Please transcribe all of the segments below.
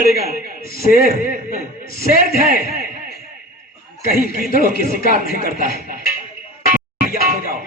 शेर शेर है, कहीं गीदड़ों की शिकार नहीं करता है। तैयार हो जाओ।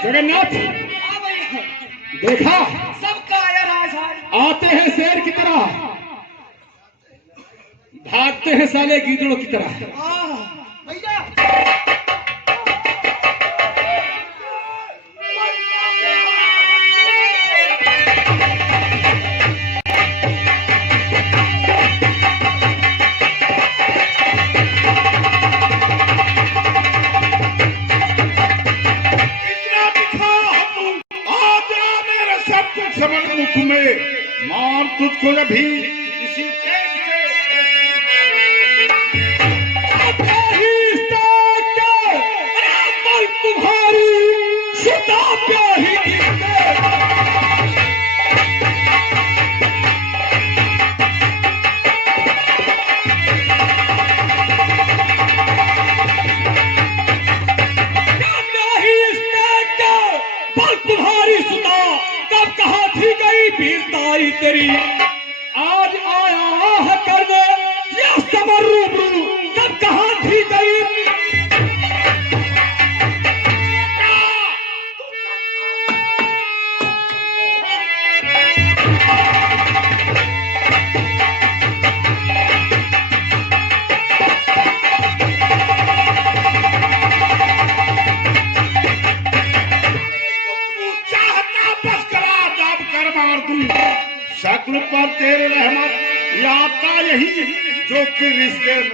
जगन्नाथ देखा, सबका आते हैं शेर की तरह, भागते हैं साले गीदड़ों की तरह। मुख में मार तुझको अभी इसी तेज से। तुम्हारी सीता प्याही तुम्हारी सुना कब कहा थी गई वीरताई तेरी, आज आया है करने या समर रूबरू कब कहा थी गई। शक्ल पर तेरे रहमत आता यही जो कि रिश्ते में।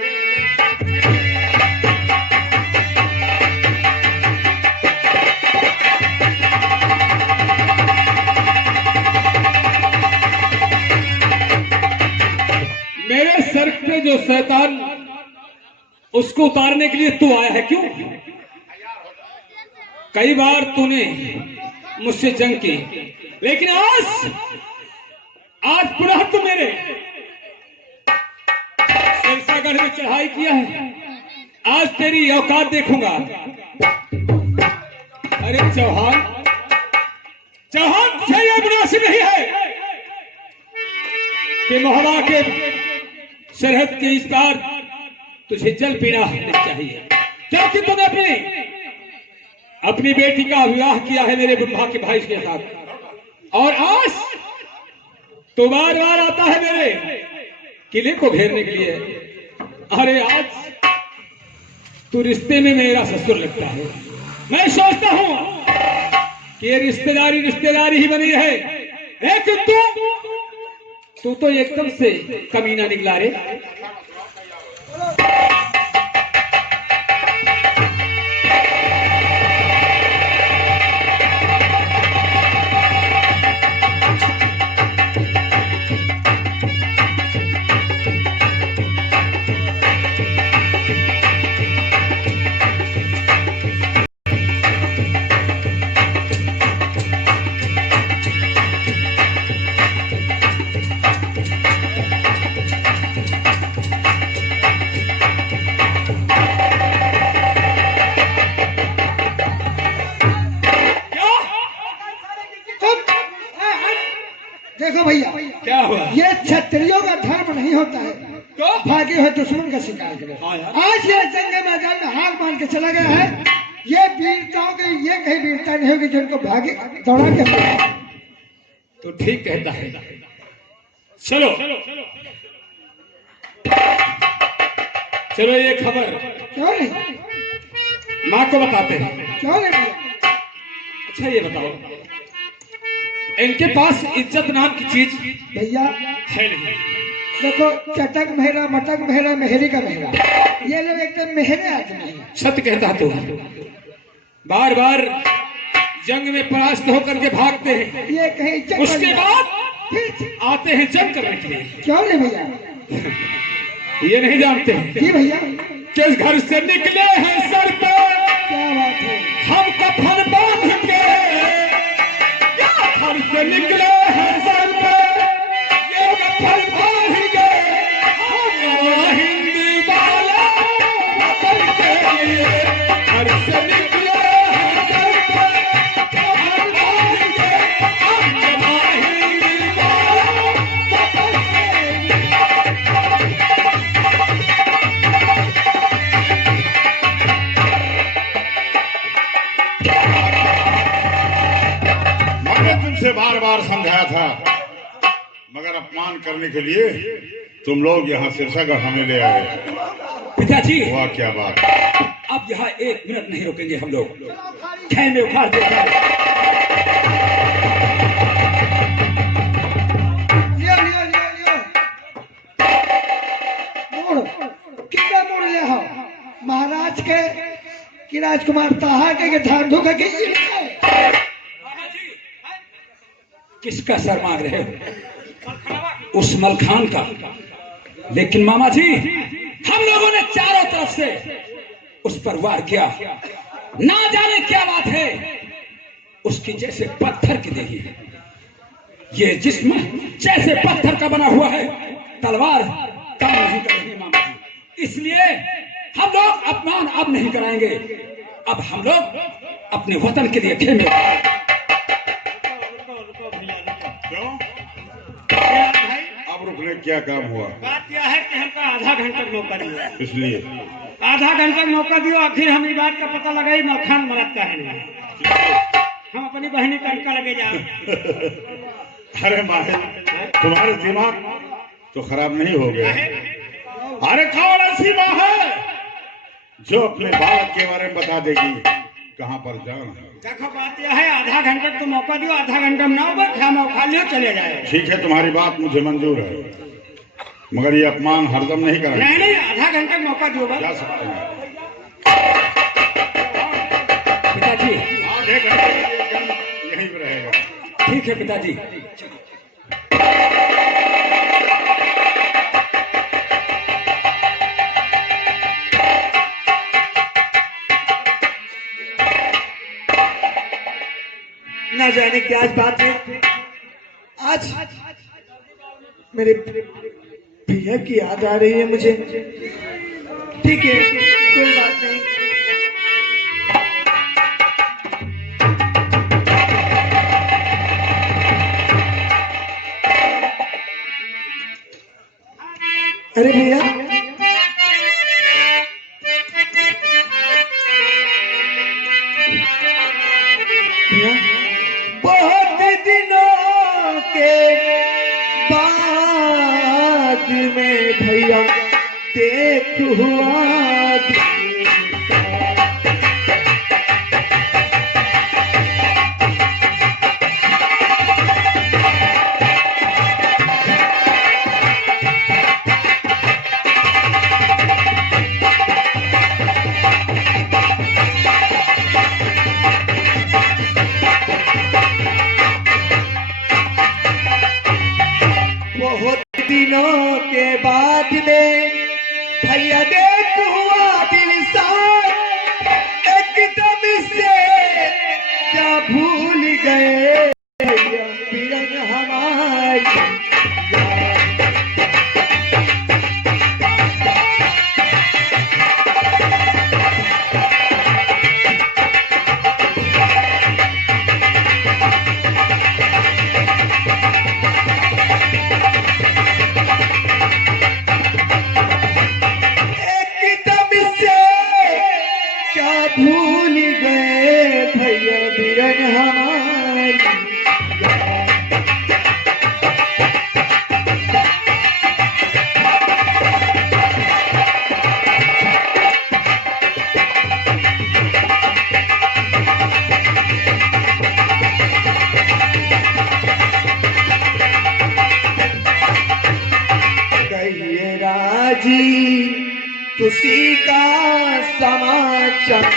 मेरे सर पे जो शैतान उसको उतारने के लिए तू आया है क्यों? कई बार तूने मुझसे जंग की, लेकिन आज पुनः तू मेरे शेरशाहगढ़ में चढ़ाई किया है। आज तेरी औकात देखूंगा। अरे चौहान, चौहान से यह मुनासिब नहीं है कि मोहब्बा के सरहद के इस पार तुझे जल पीना चाहिए, क्योंकि तूने अपनी बेटी का विवाह किया है मेरे ब्रह्मा के भाई के साथ, और आज तो बार बार आता है मेरे किले को घेरने के लिए। अरे आज तू रिश्ते में मेरा ससुर लगता है। मैं सोचता हूं कि ये रिश्तेदारी ही बनी है, लेकिन तू तो एकदम से कमीना निकला रे। देखो भैया, क्या हुआ? ये क्षत्रियों का धर्म नहीं होता है तो भागे हुए दुश्मन का शिकार करे। हाँ यार। आज ये जंग मैदान में हार मान के चला गया है। ये वीरताओं की ये कहीं वीरता नहीं होगी जिनको भागे दौड़ा के मारे। तो ठीक कहता है। चलो चलो ये खबर क्यों नहीं, माँ को बताते हैं। क्यों नहीं भैया? अच्छा ये बताओ, इनके पास इज्जत नाम की चीज भैया है नहीं। देखो, चटक मेहरा मटक मेहरा मेहरी का मेहरा, ये लोग एकदम मेहरे आदमी हैं। सत्य कहता तो बार बार जंग में परास्त होकर के भागते हैं, ये कहीं इज्जत उसके वाली बाद बात। फिर आते हैं जंग करने के लिए। क्यों नहीं भैया? ये नहीं जानते हैं जी भैया, किस घर से निकले हैं सर पे क्या बात है? हम कफन बांध के, घर से निकले हैं सर पे ये कफन बांध के, हम हिंदी वाले वतन के लिए। घर से निकले हैं सर पे कफन बांध के, हम हिंदी वाले वतन के लिए। मैंने तुमसे बार बार समझाया था, मगर अपमान करने के लिए तुम लोग यहाँ सिरसागढ़ हमें ले आए। पिताजी, हुआ क्या बात? अब यहाँ 1 मिनट नहीं रुकेंगे हम लोग, खेल में उखाड़ देंगे। लियो लियो लियो लियो, मोड़ कितना मोड़ ले हो महाराज के कि राजकुमार ताहा के धांधु का कि किसका सर मांग रहे हो? उस मलखान का। लेकिन मामा जी, हम लोगों ने चारों तरफ से उस पर वार किया, ना जाने क्या बात है उसकी, जैसे पत्थर की देही है। ये जिस्म जैसे पत्थर का बना हुआ है, तलवार काम नहीं कर रही मामा जी। इसलिए हम लोग अपमान अब नहीं कराएंगे। अब हम लोग अपने वतन के लिए खेमे। क्यों? भाई अब रुकने क्या काम हुआ? बात यह है कि हमको आधा घंटा मौका दिया, इसलिए आधा घंटा मौका दियो। आखिर हम इस बात का पता लगाई नौखान मरद का है नहीं, हम अपनी बहनी कनका लगे जाओ। अरे माहिर, तुम्हारे दिमाग तो खराब नहीं हो गया? अरे कौन ऐसी माँ है जो अपने बालक के बारे में बता देगी कहाँ पर जाना है? देखो बात यह है, आधा घंटा तो मौका दियो, आधा घंटा में ना होगा, खा मौका लियो चले जाए। ठीक है, तुम्हारी बात मुझे मंजूर है, मगर ये अपमान हरदम नहीं करेंगे। नहीं नहीं, आधा घंटा मौका दियो बस। जा सकते हैं। पिताजी, आधे घंटे के लिए जंग यहीं पे रहेगा। ठीक है पिताजी। ना जाने क्या आज बात है। आज मेरे भैया की याद आ रही है मुझे। ठीक है, कोई बात नहीं। अरे भैया, भैया बहुत दिनों के बाद में भैया देख हुआ दिल सा। बहुत दिनों के बाद में भैया देख हुआ दिल सा। एकदम से क्या भूल गए बिरंग हमारी। मेरा जी खुशी का समाचार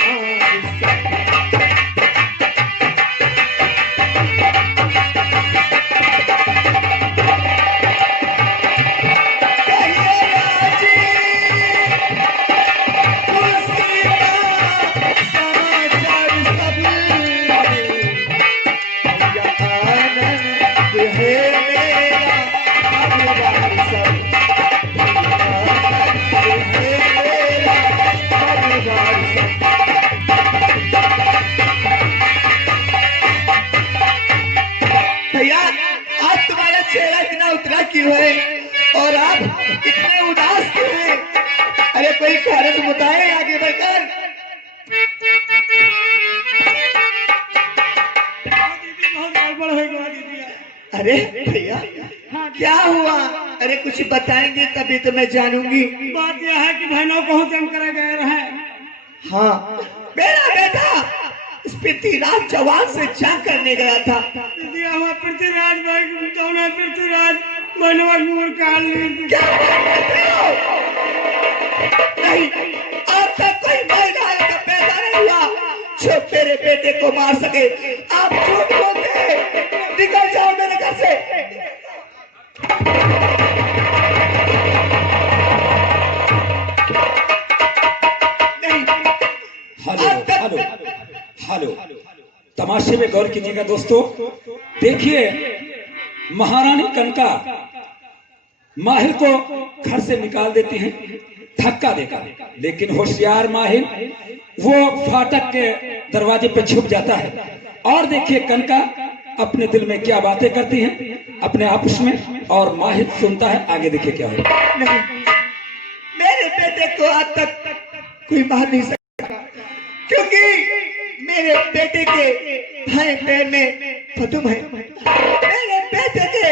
भैया, आज तुम्हारा चेहरा इतना उतरा क्यों है और आप इतने उदास क्यों हैं? अरे कोई कारण बताए आगे बढ़कर। दीदी बहुत गड़बड़ हो गया दीदी। अरे भैया क्या हुआ? अरे कुछ बताएंगे तभी तो मैं जानूंगी। बात यह है कि बहनों को जम कर गए रहे। हाँ, मेरा बेटा पृथ्वीराज जवान से जंग करने गया था। दीदी हुआ पृथ्वीराज भाई पृथ्वीराज बनवा मुड़ काल क्या बात करते हो? नहीं, आज तक कोई महिला का पैदा नहीं हुआ जो मेरे बेटे को मार सके। आप झूठ बोलते हैं। निकल जाओ मेरे घर से। नहीं, हेलो हेलो हेलो, तमाशे में गौर कीजिएगा दोस्तों। देखिए, महारानी कनका माहिर को घर से निकाल देती हैं धक्का देकर, लेकिन होशियार माहिर वो फाटक के दरवाजे पे छुप जाता है। और देखिए कनका अपने दिल में क्या बातें करती हैं अपने आपस में, और माहिर सुनता है। आगे देखिए क्या होगा। नहीं, मेरे बेटे को आज तक कोई मार नहीं सकता, क्योंकि मेरे बेटे के भाई पैर में फतुम है। मेरे बेटे के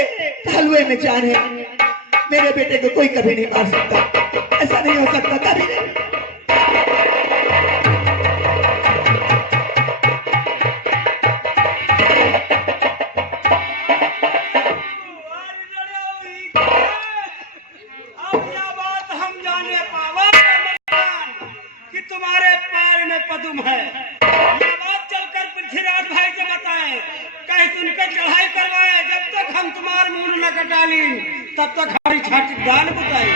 हलवे में जान है। मेरे बेटे को कोई कभी नहीं मार सकता। ऐसा नहीं हो सकता, कभी नहीं। अब यह बात हम जाने पावा कि तुम्हारे पैर में पदुम है। यह बात चलकर पृथ्वीराज भाई से बताए, कहीं तुमके चढ़ाई करवाए। जब तक हम तुम्हारे मुंह न कटाली तब तक हमारी छाती दान बताई।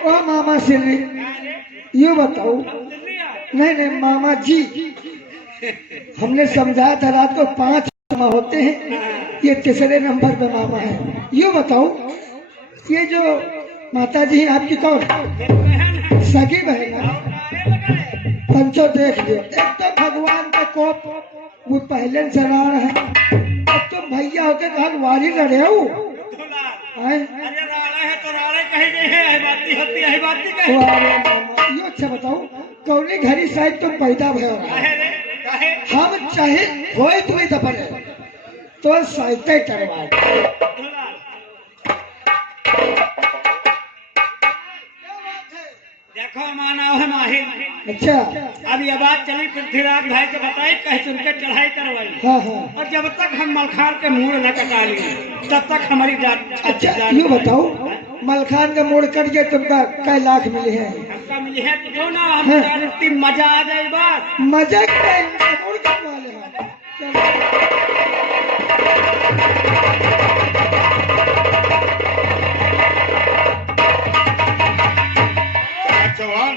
ओ मामा श्री, ये बताओ। नहीं नहीं मामा जी, हमने समझाया था रात को 5 मामा होते हैं, ये तीसरे नंबर पे मामा है। ये बताओ, ये जो माता जी हैं आपकी कौन? सगी बहन है। पंचो देख लियो, एक तो भगवान का कोप वो पहले चला रहा है, अब तो भैया होके घर वारी लड़े हो। अरे राड़े है तो राड़े कही गई है, बाती होती है बाती कही। ये अच्छा बताओ, कौनी घड़ी साइड तो पैदा भयो रहा है। हम चाहे कोई तुम्हें दफन है तो साइते करवा देखो माना है माहिर। अच्छा, अब ये बात चली पृथ्वीराज भाई से बताई, कहीं सुनकर चढ़ाई करवाई। हाँ हाँ। और जब तक हम मलखान के मुंह न कटा लिए तब तक हमारी अच्छा ये बताओ, मलखान का मोड़ कट गया तुमका कई लाख मिले हैं? हमका मिली है तो ना हम मजा आ जाए बस। मजा मोड़ कटवा ले हैं। जवान,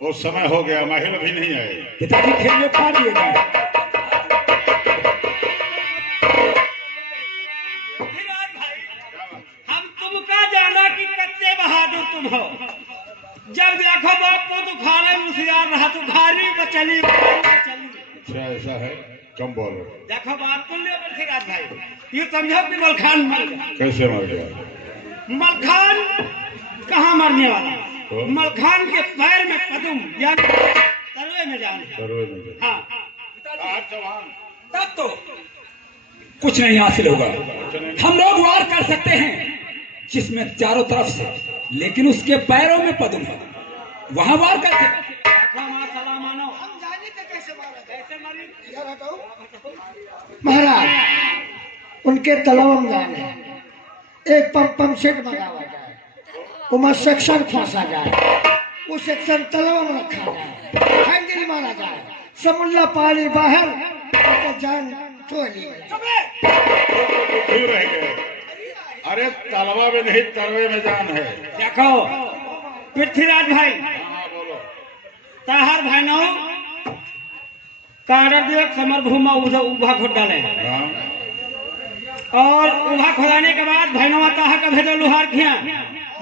वो समय हो गया, माहिर अभी नहीं आए। पिताजी खेल में खा दिए जाए। पृथ्वीराज भाई, हम तुमका जाना कि कच्चे बहादुर तुम हो। जब देखो बाप को तो खाने मुसियार रहा तो घारी को चली। अच्छा ऐसा है, कम बोलो। देखो बात सुन लियो पृथ्वीराज भाई, ये समझो कि मलखान मर गया। कैसे मर गया? मलखान कहाँ मरने वाला? मलखान के पैर में पदुम यानी तरवे में जान है। हाँ जवान, तब तो कुछ नहीं हासिल होगा। हम लोग वार कर सकते हैं जिसमें चारों तरफ से, लेकिन उसके पैरों में पदुम है, वहां वार कर सकते। मानो हम जाने के कैसे मारा, कैसे मरी? क्या बताओ महाराज, उनके तलवम जान है, एक पंप सेट मंगावा जाए, उमा सेक्शन खोसा जाए, वो सेक्शन तलवा में रखा जाए, हैंडल मारा जाए, समुद्र पानी बाहर तो जान चोरी क्यों रह गए? अरे तलवा में नहीं तरवे में जान है। देखो पृथ्वीराज भाई, हाँ बोलो। ताहर भाई नो कारक समर भूमा उभा खोद डाले हाँ। और उभा खोदाने के बाद भैनवा ताहा का भेजो लोहार खिया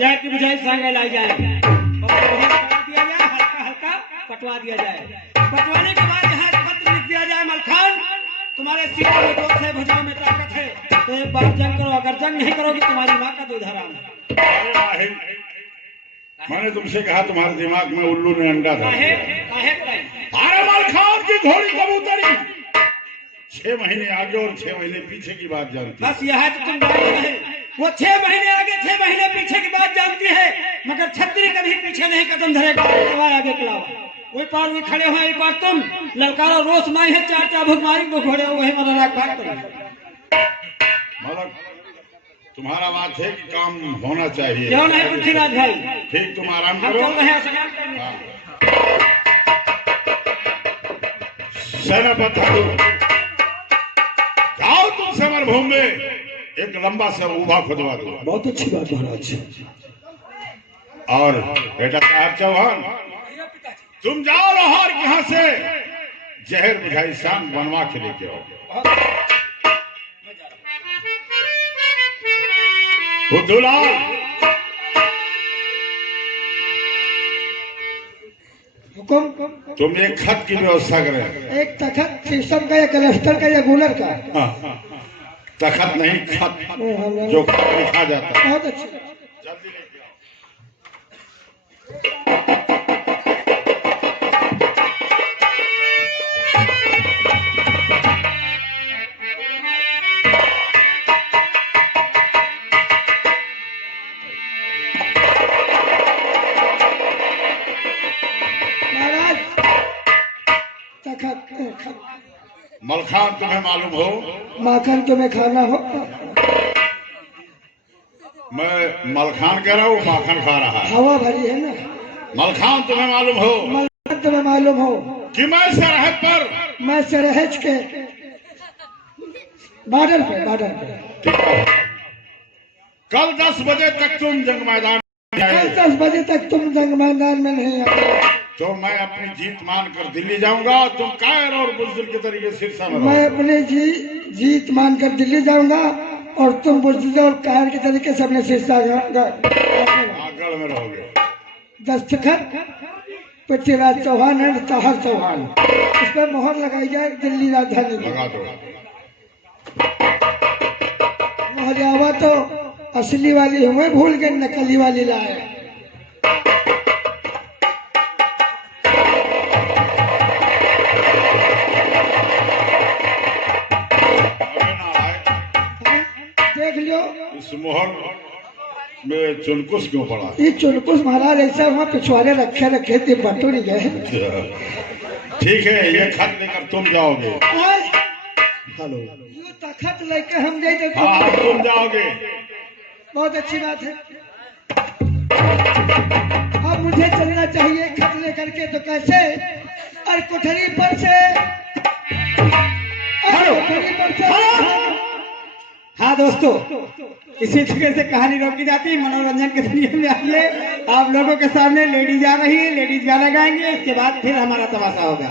जाए कि बुझाई संगे लाई जाए और दिया जाए, हल्का हल्का पटवा दिया जाए। पटवाने के बाद यहाँ पत्र लिख दिया जाए, मलखान तुम्हारे सीने में जोश है, भुजाओं में ताकत है, तो एक बार जंग करो, अगर जंग नहीं करोगे तुम्हारी माँ का दूध हराम है। अरे माहिर, मैंने तुमसे कहा तुम्हारे दिमाग में उल्लू ने अंडा था। काहे बताई? अरे मलखान की घोड़ी कबूतरी 6 महीने आगे और 6 महीने पीछे की बात जानती है। बस यह तो तुम जान रहे, वो 6 महीने आगे 6 महीने पीछे की बात जानती है, मगर छतरी कभी पीछे नहीं कदम धरेगा, आगे के अलावा वही पार भी खड़े हो, एक बार तुम ललकारो रोष माई है, 4 भुग मारी को घोड़े वही मदन राख बात करो। मतलब तुम्हारा बात है कि काम होना चाहिए। क्यों नहीं पृथ्वीराज भाई? ठीक, तुम आराम हम करो। चल रहे हैं स्नान करने। सेनापति जाओ तुम समरभूमि में एक लंबा सा उभा खुदवा दो। बहुत अच्छी बात महाराज। और बेटा साहब चौहान, तुम जाओ लाहौर के यहाँ से जहर बुझाई शाम बनवा के लेके आओ। बुद्धूलाल, हुकुम। तुम एक खत की व्यवस्था करें। एक तखत शीशम का या कलस्टर का या गुलर का? हाँ, तखत नहीं, खत, हाँ, जो खत लिखा जाता है। बहुत अच्छी। जल्दी लेके आओ। महाराज तखत मलखान तुम्हें मालूम हो, माखन तुम्हें खाना हो। मैं मलखान कह रहा हूँ, माखन खा रहा है। हवा भरी है ना। मलखान तुम्हें मालूम हो माखन तुम्हें मालूम हो कि मैं सरहद पर मैं सरहज के बादल पे ठीक है। कल 10 बजे तक तुम जंग मैदान में कल आए 10 बजे तक तुम जंग मैदान में नहीं आए तो मैं अपनी जीत मानकर दिल्ली जाऊंगा। तुम कायर और बुज़दिल के तरीके सिरसा में मैं रहोगे। अपनी जीत मानकर दिल्ली जाऊंगा और तुम बुज़दिल और कायर के तरीके से अपने शीर्षा आगढ़ में रहोगे। दस्तखत पृथ्वीराज चौहान है, ताहर चौहान, इस पर मोहर लगाई जाए दिल्ली राजधानी में। लगा दो। मोहर आवा तो असली वाली हुए भूल के नकली वाली लाए। अबे नालायक, देख लियो इस मोहर में चुनकुस क्यों पड़ा? ये चुनकुस महाराज ऐसा वहाँ पिछवाड़े रखे थे, बटो नहीं गए। ठीक है, ये खत लेकर तुम जाओगे। हेलो, यू तखत लेके हम जाए तो हाँ, तुम जाओगे। बहुत अच्छी बात है। अब मुझे चलना चाहिए खत लेकर के, तो कैसे? और कोठरी पर से कोठरी पर से। हाँ दोस्तों, इसी तरह से कहानी रोकी जाती है। मनोरंजन के दुनिया में आइए, आप लोगों के सामने लेडीज आ रही है, लेडीज गाना गाएंगे, इसके बाद फिर हमारा तमाशा होगा।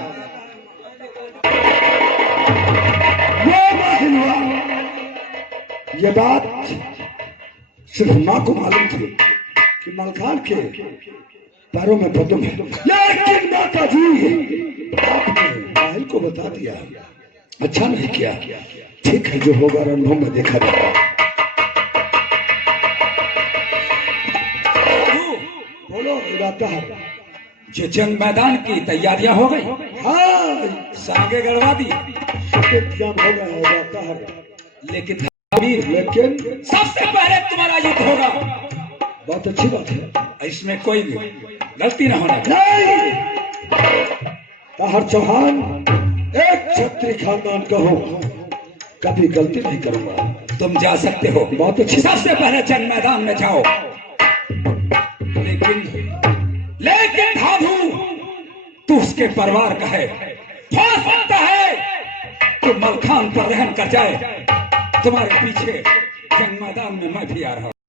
ये बात सिर्फ माँ को मालूम थी कि मलखान के पैरों में पदम है, लेकिन माता जी आपने माहिल को बता दिया। अच्छा नहीं किया। ठीक है, जो होगा रणभूमि में देखा जाएगा। बोलो है जो जंग मैदान की तैयारियां हो गई, हाँ, सागे गड़वा दी, इंतजाम हो गया है। लेकिन लेकिन सबसे पहले तुम्हारा युद्ध होगा। बहुत अच्छी बात है, इसमें कोई गलती ना होना। नहीं, ताहर चौहान एक छत्री खानदान का हो, कभी गलती नहीं करूंगा। तुम जा सकते हो, बहुत अच्छी। सबसे पहले जंग मैदान में जाओ, लेकिन धाधु तू उसके परिवार का है, हो सकता है कि मलखान पर रहम कर जाए। तुम्हारे पीछे जंग मैदान में मैं भी आ रहा हूं।